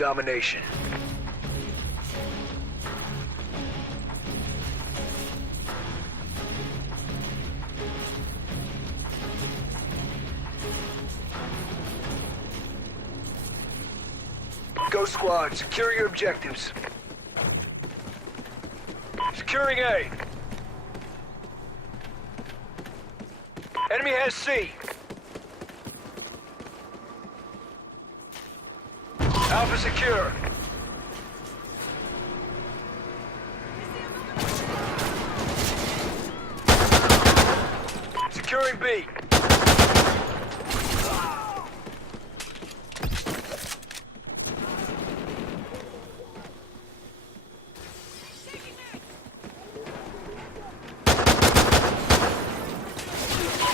domination. Go squad, secure your objectives. Securing A. Enemy has C. Alpha secure. Securing B.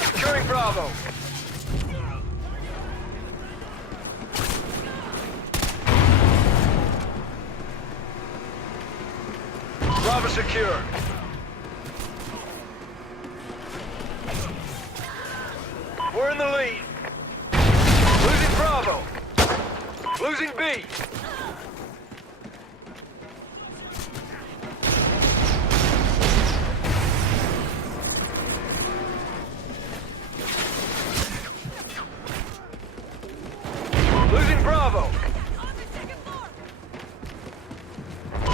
Securing Bravo. Bravo secure. We're in the lead. Losing Bravo. Losing B. Losing Bravo.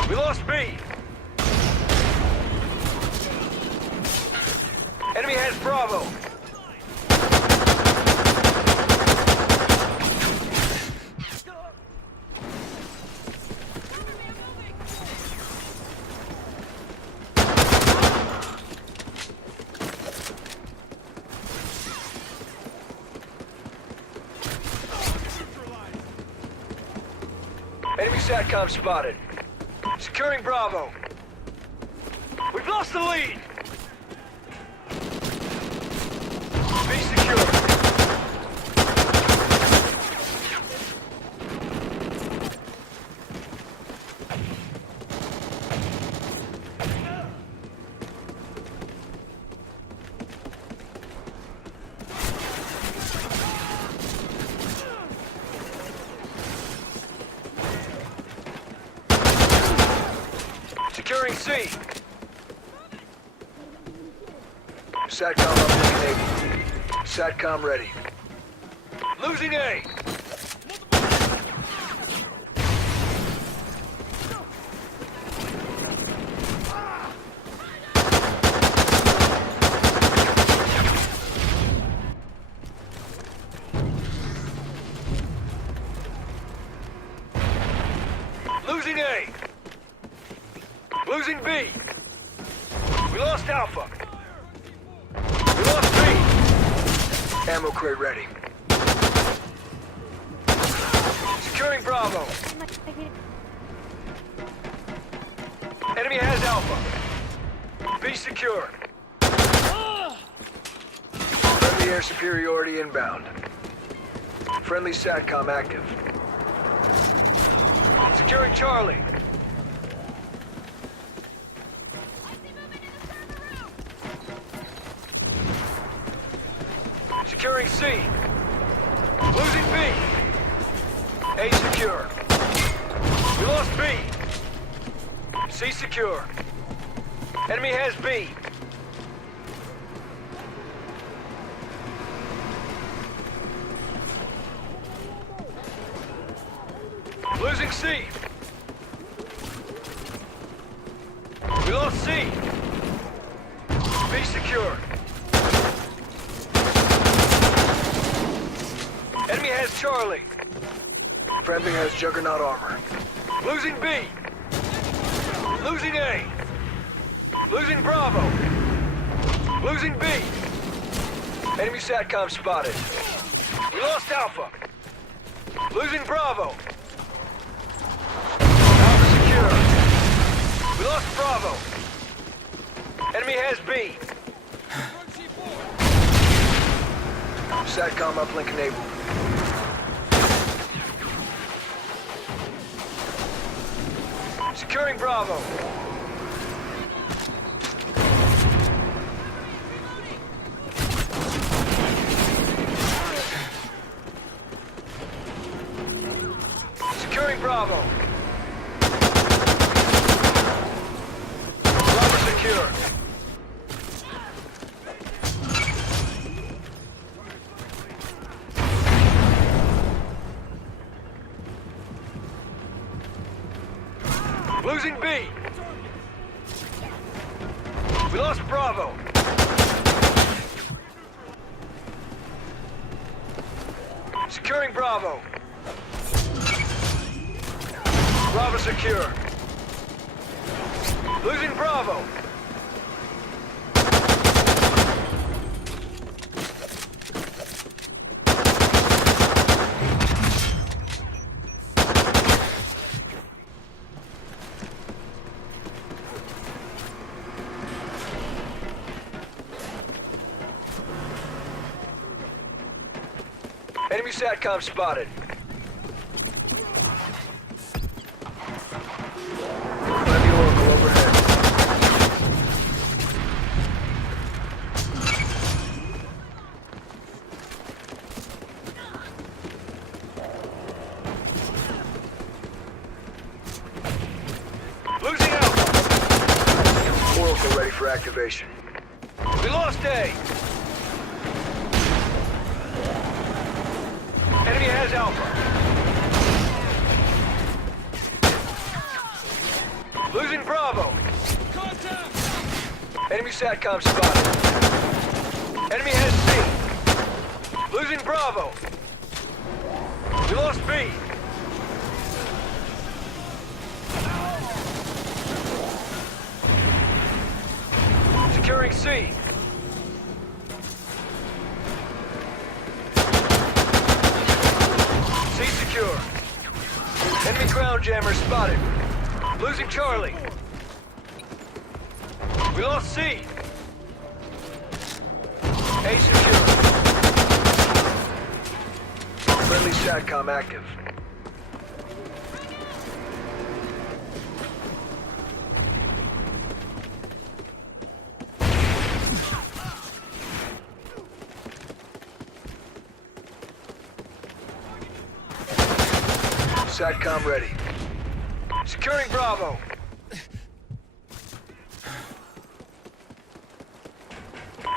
We lost B. Enemy has Bravo. Enemy SATCOM spotted. Securing Bravo. We've lost the lead. Be secure. Securing C. SATCOM up and enabled. SATCOM ready. Losing A. Losing A. Losing B. We lost Alpha. We lost B. Ammo crate ready. Securing Bravo. Enemy has Alpha. B secure. Friendly air superiority inbound. Friendly SATCOM active. Securing Charlie. Securing C. Losing B. A secure. We lost B. C secure. Enemy has B. Losing C. We lost C. B secure. Enemy has Charlie. Friendly has Juggernaut armor. Losing B. Losing A. Losing Bravo. Losing B. Enemy SATCOM spotted. We lost Alpha. Losing Bravo. Alpha secure. We lost Bravo. Enemy has B. SATCOM uplink enabled. Securing Bravo. Securing Bravo. secure. Losing B. We lost Bravo. Securing Bravo. Bravo secure. Losing Bravo. Enemy SATCOM spotted. Heavy Oracle overhead. Losing Alpha. Oracle ready for activation. We lost A. Enemy has Alpha. Losing Bravo. Contact. Enemy SATCOM spotted. Enemy has C. Losing Bravo. We lost B. Securing C. C secure. Enemy ground jammer spotted. Losing Charlie. We lost C. A secure. Friendly SATCOM active. SATCOM ready. Securing Bravo.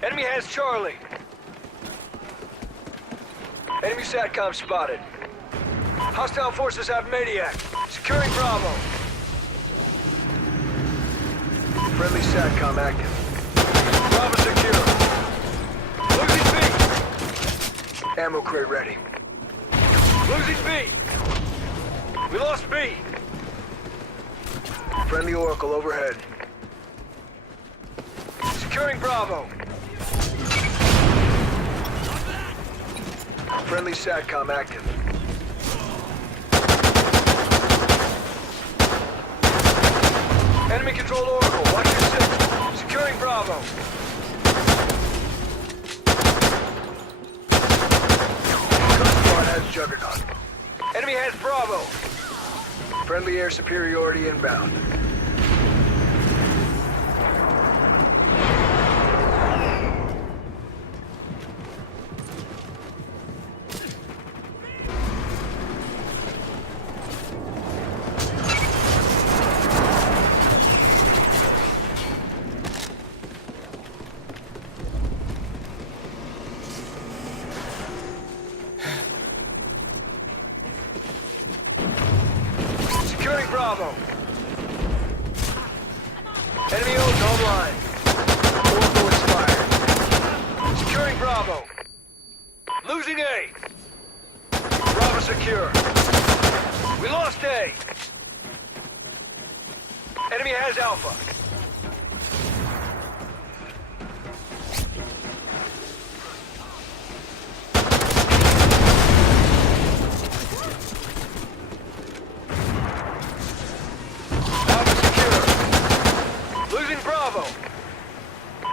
Enemy has Charlie. Enemy SATCOM spotted. Hostile forces have Maniac. Securing Bravo. Friendly SATCOM active. Bravo secure. Losing B. Ammo crate ready. Losing B. We lost B. Friendly Oracle overhead. Securing Bravo. Friendly SATCOM active. Enemy controlled Oracle. Watch your six. Securing Bravo. Coast Guard has Juggernaut. Enemy has Bravo. Friendly air superiority inbound. Securing Bravo. Enemy owned online. Oracle expired. Securing Bravo. Losing A. Bravo secure. We lost A. Enemy has Alpha.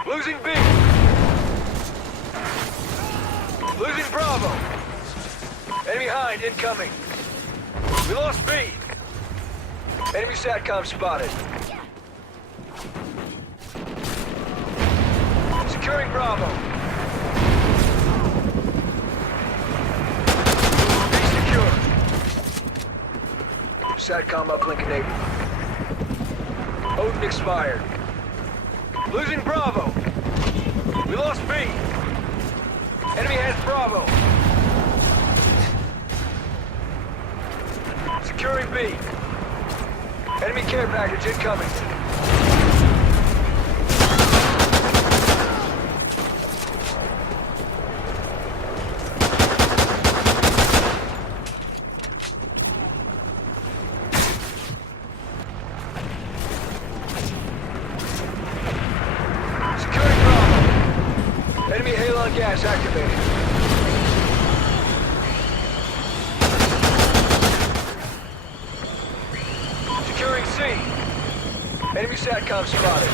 Losing B. Losing Bravo. Enemy hind incoming. We lost B. Enemy SATCOM spotted. Securing Bravo. B secure. SATCOM uplink enabled. Odin expired. Losing Bravo. We lost B. Enemy has Bravo. Securing B. Enemy care package incoming. Securing Bravo. Enemy Halon gas activated. Securing C. Enemy SATCOM spotted.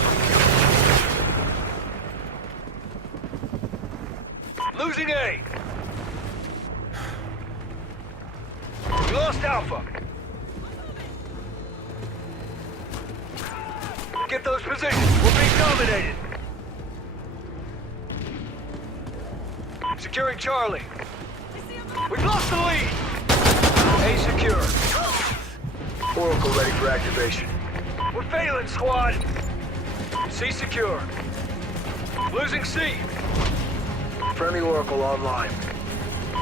Losing A. We lost Alpha. Get those positions. We're being dominated. Securing Charlie. We've lost the lead. A secure. Oracle ready for activation. We're failing, squad. C secure. Losing C. Friendly Oracle online.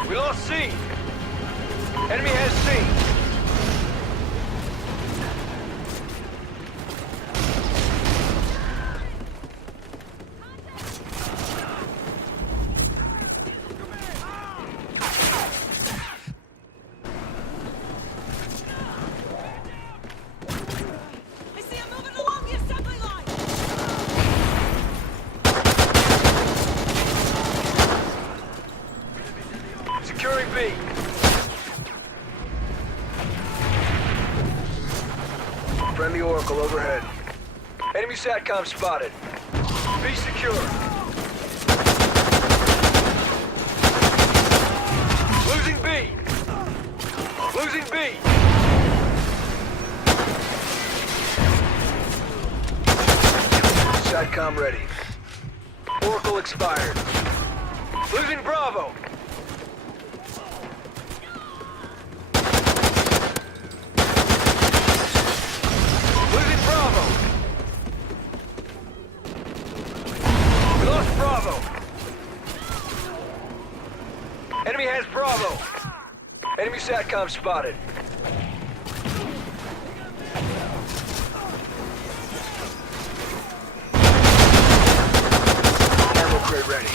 We lost C. Enemy has C. Securing B. Friendly Oracle overhead. Enemy SATCOM spotted. B secure. Losing B. Losing B. SATCOM ready. Oracle expired. Losing Bravo. Losing Bravo. We lost Bravo. Enemy has Bravo. Enemy SATCOM spotted. Ammo crate ready.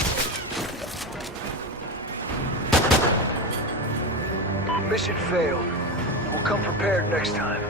Mission failed. We'll come prepared next time.